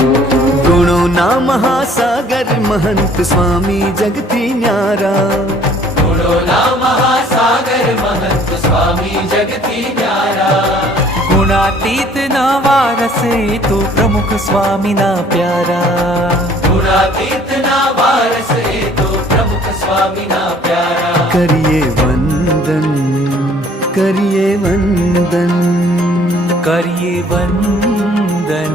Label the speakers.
Speaker 1: गुणों ना महासागर महंत स्वामी जगती न्यारा।
Speaker 2: गुणों ना महासागर महंत स्वामी जगती न्यारा।
Speaker 3: गुणातीत नावारसे तो प्रमुख स्वामी ना प्यारा।
Speaker 2: गुणातीत नावारसे
Speaker 3: तो प्रमुख
Speaker 2: स्वामी ना
Speaker 3: प्यारा।
Speaker 1: करिए वंदन करिए वंदन
Speaker 3: करिए वंदन।